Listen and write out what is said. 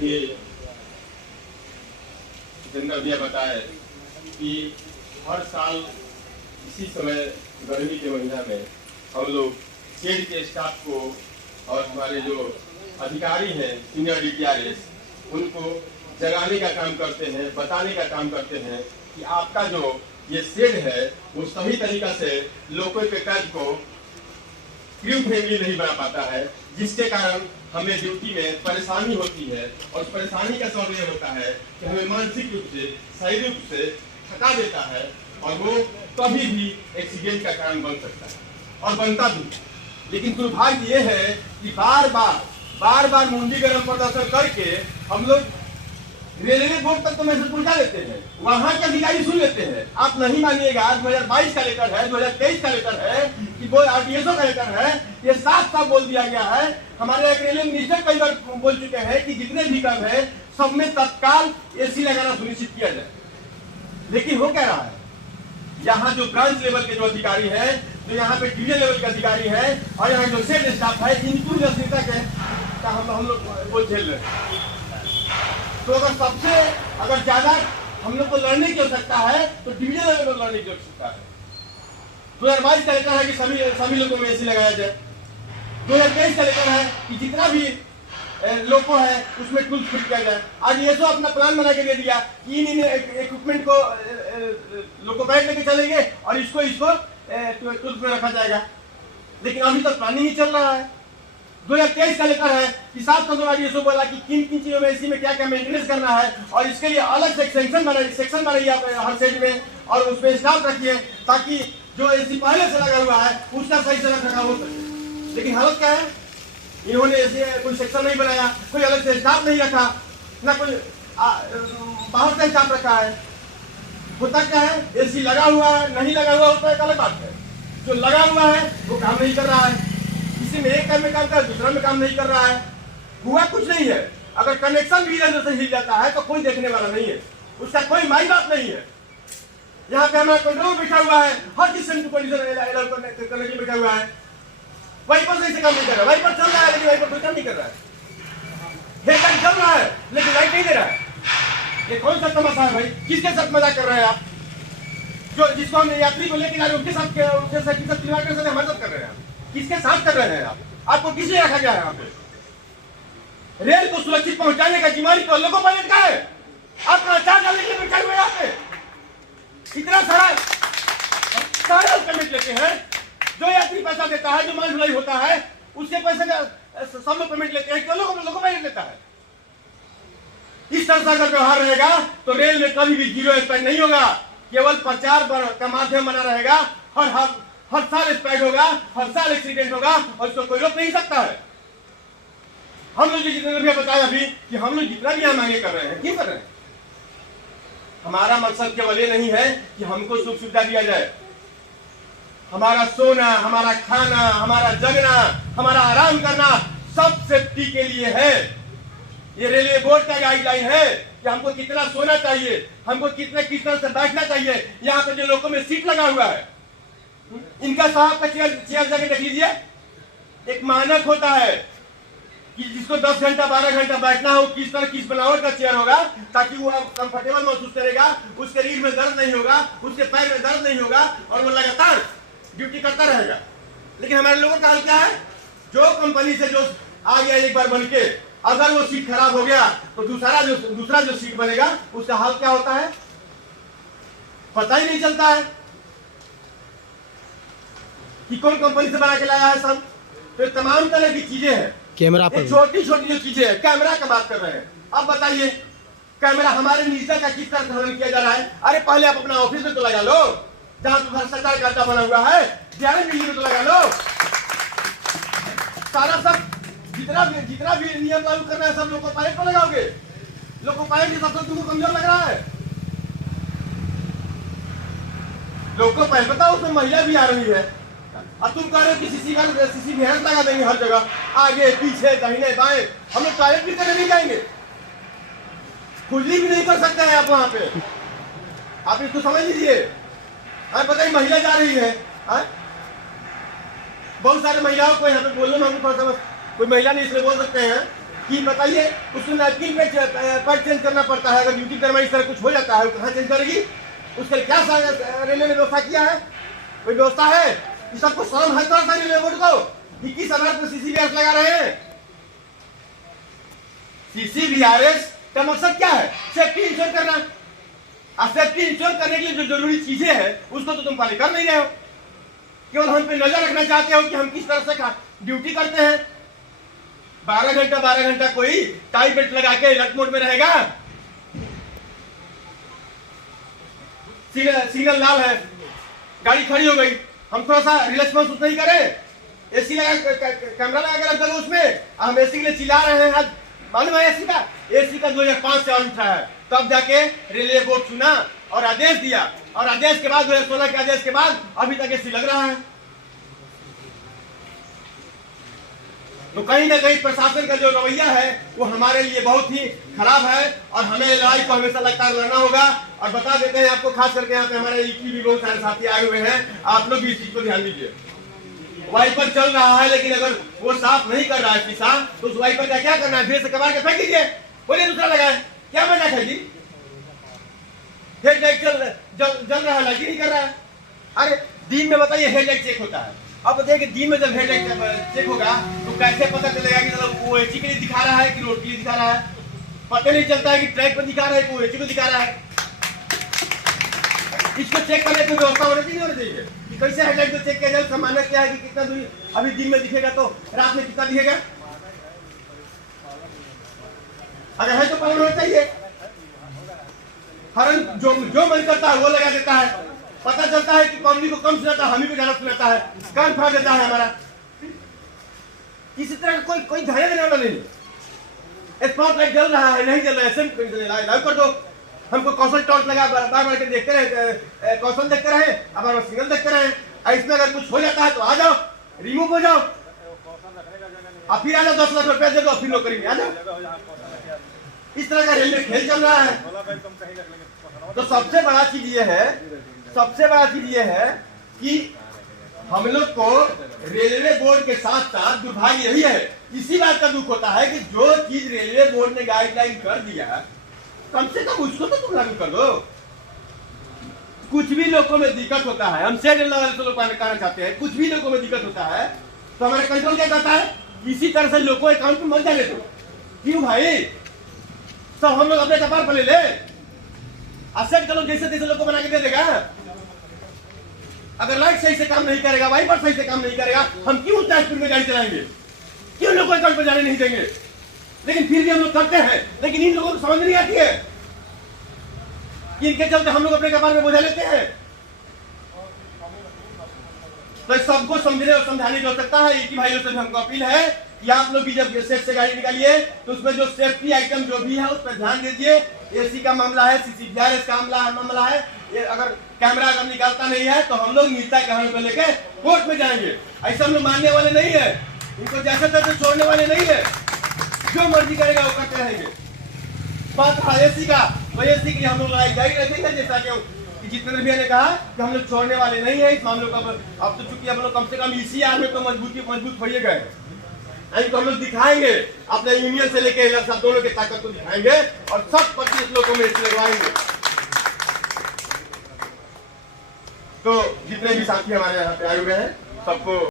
कि जितेंद्र भैया बताए कि हर साल इसी समय गर्मी के महीना में हम लोग शेड के स्टाफ को और हमारे जो अधिकारी हैं सीनियर DPRS उनको जगाने का काम करते हैं, बताने का काम करते हैं कि आपका जो ये शेड है वो सही तरीका से लोगों के कर्ज को क्रू फ्रेंडली नहीं बना पाता है, जिसके कारण हमें ड्यूटी में परेशानी होती है। और परेशानी का सबब ये होता है कि हमें मानसिक रूप से, शारीरिक रूप से थका देता है और वो कभी भी एक्सीडेंट का कारण बन सकता है और बनता भी। लेकिन दुर्भाग्य ये है कि बार बार मुंडी गर्म प्रदर्शन करके हम लोग रेलवे बोर्ड तक तो मैसेज पहुंचा देते हैं, वहां के अधिकारी सुन लेते हैं। आप नहीं मानिएगा, 2022 का लेटर है, 2023 का लेटर है कि वो RDSO का लेटर है, ये साफ बोल दिया गया है। हमारे रेलवे मिनिस्टर कई बार बोल चुके हैं कि जितने भी काम है सब में तत्काल AC लगाना सुनिश्चित किया जाए। लेकिन हो क्या रहा है, यहाँ जो ब्रांच लेवल के जो अधिकारी हैं, जो यहाँ पे डिवीजन लेवल के अधिकारी हैं और यहाँ जो सेट स्टाफ है, इनको व्यवस्थिता का हम लोग वो झेल रहे हैं। तो अगर ज्यादा हम लोग को लड़ने की आवश्यकता है तो डिवीजन लेवल पर लड़ने की आवश्यकता है। 2022 का लेकर है कि सभी लोगों में AC लगाया जाए। 2023 का लेकर है कि जितना भी लोगों है उसमें टूल्स फिट किया जाए। RDSO अपना प्लान बना के दे दिया कि इन इक्विपमेंट को लोगों बैठ लेके चलेंगे और इसको टूल्स में रखा जाएगा। लेकिन अभी तक प्लानिंग ही चल रहा है। 2023 का लेकर है कि 7 RDSO बोला कि किन चीजों में AC में क्या क्या मेंटेनेंस करना है और इसके लिए अलग से सेक्शन बनाइए आप हर सेट में और उसमें स्टाफ रखिए ताकि जो AC पहले से लगा हुआ है उसका सही से रखा हो सके। लेकिन हालत क्या है, इन्होंने ऐसे कोई सेक्शन नहीं बनाया, कोई अलग से स्टाफ नहीं रखा, ना कोई बाहर से स्टाफ रखा है। होता क्या है, AC लगा हुआ है, नहीं लगा हुआ होता है एक अलग बात है। जो लगा हुआ है वो काम नहीं कर रहा है, किसी में एक काम में काम कर दूसरा में काम नहीं कर रहा है। हुआ कुछ नहीं है। अगर कनेक्शन भी इधर से हिल जाता है तो कोई देखने वाला नहीं है, उसका कोई माई बात नहीं है। यहाँ पे हमारा कंट्रोल बैठा हुआ है, हर चीज कंडीशन बैठा हुआ है। वहीं पर सही से काम नहीं कर रहा है, वहीं पर चल रहा है लेकिन वहीं पर कोई काम नहीं कर रहा है। हेडलाइन चल रहा है लेकिन लाइट नहीं दे रहा है। ये कौन सा तमाशा है भाई, किसके साथ मजाक कर रहे हैं आप? जो जिसको हम यात्री को लेकर आ रहे हैं उनके साथ हमारे साथ कर रहे हैं। किसके साथ कर रहे हैं आप? आपको किस लिए रखा गया है यहाँ पे? रेल को सुरक्षित पहुंचाने का जिम्मेदारी तो लोगों पायलट का है। आप चार्ज डालने के लिए बैठे हुए यहाँ पे इतना सारा पेमेंट लेते हैं। जो यात्री पैसा देता है, जो माल ढुलाई होता है, उसके पैसे का सब लोग पेमेंट लेते हैं। क्यों लोगों पायलट लेता है? इस तरह से अगर व्यवहार रहेगा तो रेल में कभी भी जीरो स्ट्राइक नहीं होगा, केवल प्रचार का माध्यम बना रहेगा। हर साल स्ट्राइक होगा, हर साल एक्सीडेंट होगा और इसको कोई रोक नहीं सकता है। हम लोग जितने बताया अभी कि हम लोग जितना भी यहाँ मांगे कर रहे हैं, क्यों कर रहे हैं? हमारा मकसद केवल ये नहीं है कि हमको सुख सुविधा दिया जाए। हमारा सोना, हमारा खाना, हमारा जगना, हमारा आराम करना सब सेफ्टी के लिए है। ये रेलवे बोर्ड का गाइडलाइन है कि हमको कितना सोना चाहिए, हमको किस तरह से बैठना चाहिए। यहाँ पे जो लोगों में सीट लगा हुआ है, इनका साहब का चेयर जाके देख लीजिए। एक मानक होता है कि जिसको 10 घंटा 12 घंटा बैठना हो, किस बनावट का चेयर होगा ताकि वो कंफर्टेबल महसूस करेगा, उसके रीढ़ में दर्द नहीं होगा, उसके पैर में दर्द नहीं होगा और वो लगातार ड्यूटी करता रहेगा। लेकिन हमारे लोगों का हाल क्या है, जो कंपनी से जो आ गया एक बार बन के, अगर वो सीट खराब हो गया तो दूसरा जो सीट बनेगा उसका हाल क्या होता है पता ही नहीं चलता है कि कौन कंपनी से बना के लाया है सब। तो तमाम तरह की चीजें हैं, कैमरा पर छोटी छोटी जो चीजें हैं। कैमरा का बात कर रहे हैं, अब बताइए कैमरा हमारे निजता का किस तरह हनन किया जा रहा है? अरे पहले आप अपना ऑफिस में तो लगा लो, जहां भ्रष्टाचार का अड्डा बना हुआ है, बिल्डिंग में तो लगा लो। सारा सब जितना भी नियम लागू करना है सब लोगों पायलट पर लगाओगे। लोगों पायलट के सबसे तुमको कमजोर लग रहा है। लोगों पायलट बताओ, उसमें महिला भी आ रही है और तुम कह रहे हो कि सीसी भैंस लगा देंगे हर जगह, आगे पीछे दाहिने बाएं। हम लोग टॉयलेट भी करने नहीं जाएंगे, खुजली भी नहीं कर सकते हैं आप वहां पे। आप इसको समझ लीजिए। बताइए महिला जा रही है, बहुत सारे महिलाओं को यहाँ पे बोलने में हमको थोड़ा सा कोई महिला नहीं इसलिए बोल सकते हैं कि बताइए उसको नैपकिन पे पैड चेंज करना पड़ता है। अगर ड्यूटी दरमियान इस तरह कुछ हो जाता है वो कहाँ चेंज करेगी? उसके लिए क्या रेलवे ने व्यवस्था किया है? कोई व्यवस्था है? इस सबको शर्म है थोड़ा सा रेलवे बोर्ड को कि किस आधार पर CCVRS लगा रहे हैं? CCVRS का मकसद क्या है? सेफ्टी इंश्योर करना। और सेफ्टी इंश्योर करने के लिए जो जरूरी चीजें हैं उसको तो तुम पालन कर नहीं रहे हो। केवल हम पे नजर रखना चाहते हो कि हम किस तरह से ड्यूटी करते हैं। 12 घंटा कोई टाई बेल्ट लगा के अलर्ट मोड में रहेगा? सिग्नल लाल है, गाड़ी खड़ी हो गई, हम थोड़ा सा रिलैक्स महसूस नहीं करें? एसी लगा कैमरा लगा के रख दो उसमें, हम एसी के लिए चिल्ला रहे हैं। आज मालूम है एसी का 2005 से ऑन था, तब जाके रेलवे बोर्ड चुना और आदेश दिया, और आदेश के बाद 2016 के आदेश के बाद अभी तक एसी लग रहा है। तो कहीं ना कहीं प्रशासन का जो रवैया है वो हमारे लिए बहुत ही खराब है, और हमें लड़ाई को हमेशा लगातार लड़ना होगा। और बता देते हैं आपको, खास करके यहाँ पे हमारे यूपी भी बहुत सारे साथी आए हुए हैं, आप लोग भी इस चीज को ध्यान दीजिए। वाइपर चल रहा है लेकिन अगर वो साफ नहीं कर रहा है शीशा, तो उस वाइपर का क्या करना है? फिर से कबाड़ के फेंक दीजिए, बोलिए दूसरा लगाए, क्या मजाक है जी? हेडलाइट जल रहा है, लाइट नहीं कर रहा है। अरे दिन में बताइए हेडलाइट चेक होता है, अब बताइए कि दिन में जब हेडलाइट चेक होगा तो कैसे पता चलेगा कि मतलब वो एसी के लिए दिखा रहा है कि रोड के लिए दिखा रहा है? पता नहीं चलता है कि ट्रैक पर दिखा रहा है कि वो एसी को दिखा रहा है। इसको चेक करने की व्यवस्था होनी चाहिए कि कैसे हेडलाइट को चेक किया जाए। सामान्य क्या है कि कितना दूरी अभी दिन में दिखेगा तो रात में कितना दिखेगा? अगर है तो पालन होना चाहिए। हरन जो मन करता है वो लगा देता है, पता चलता है कि पब्लिक को कम सुनाता है, हम ही को ज्यादा सुनाता है, कान फाड़ देता है हमारा। किसी तरह कोई ध्यान देने वाला नहीं। स्पॉट लाइट जल रहा है, नहीं जल रहा है, लाइव कर दो। हमको कौशल टॉर्च लगा बार बार के देखते रहे, कौशल देखते रहे, अब बार सिग्नल देखते रहे। इसमें अगर कुछ हो जाता है तो आ जाओ, रिमूव हो जाओ, अब फिर आ जाओ, 10 लाख रुपया दे दो, फिर नौकरी में आ जाओ। इस तरह का रेलवे खेल चल रहा है। तो सबसे बड़ा चीज ये है कि हम लोग को रेलवे बोर्ड के साथ साथ दुर्भाग्य यही है, इसी बात का दुख होता है कि जो चीज रेलवे बोर्ड ने गाइडलाइन कर दिया, कम से कम उसको तो तुम लागू कर दो। कुछ भी लोगों में दिक्कत होता है, हम से लोग कहना चाहते हैं, कुछ भी लोगों में दिक्कत होता है तो हमारा कंट्रोल क्या करता है? इसी तरह से लोगों को अकाउंट में मत जाने दो। क्यों भाई? सब हम लोग अपने कपार पर ले ले, असेट का लोग जैसे तैसे लोग को बना के दे देगा। अगर लाइट सही से काम नहीं करेगा, वाइपर सही से काम नहीं करेगा, हम क्यों उतना स्पीड में गाड़ी चलाएंगे? क्यों लोगों को अकाउंट पर जाने नहीं देंगे? लेकिन फिर भी हम लोग करते हैं। लेकिन इन लोगों को समझ नहीं आती है कि इनके चलते हम लोग अपने कपार में बोझा लेते हैं। तो सबको समझने और समझाने की आवश्यकता है। एक ही भाइयों से हमको अपील है कि आप लोग भी जब सेट से गाड़ी निकालिए तो उसमें जो सेफ्टी आइटम जो भी है उस पर ध्यान दीजिए। एसी का मामला है, CCVRS का मामला है, ये अगर कैमरा अगर निकालता नहीं है तो हम लोग नीता के हाथ में लेके कोर्ट में जाएंगे। ऐसा हम लोग मानने वाले नहीं है, इनको जैसे तैसे छोड़ने वाले नहीं है। जो मर्जी करेगा वो करते रहेंगे। बात एसी का, तो एसी के लिए हम लोग जारी रखेंगे। जैसा कि जितेंद्र भैया ने कहा कि हम लोग छोड़ने वाले नहीं है इस मामले को। अब तो चूंकि हम लोग कम से कम ECR में तो मजबूत होइए गए, तो हम लोग दिखाएंगे अपने यूनियन से लेके सब दोनों की ताकत को दिखाएंगे और सब 25 लोगों में एसी लगवाएंगे। तो जितने भी साथी हमारे यहाँ पे आए हुए हैं सबको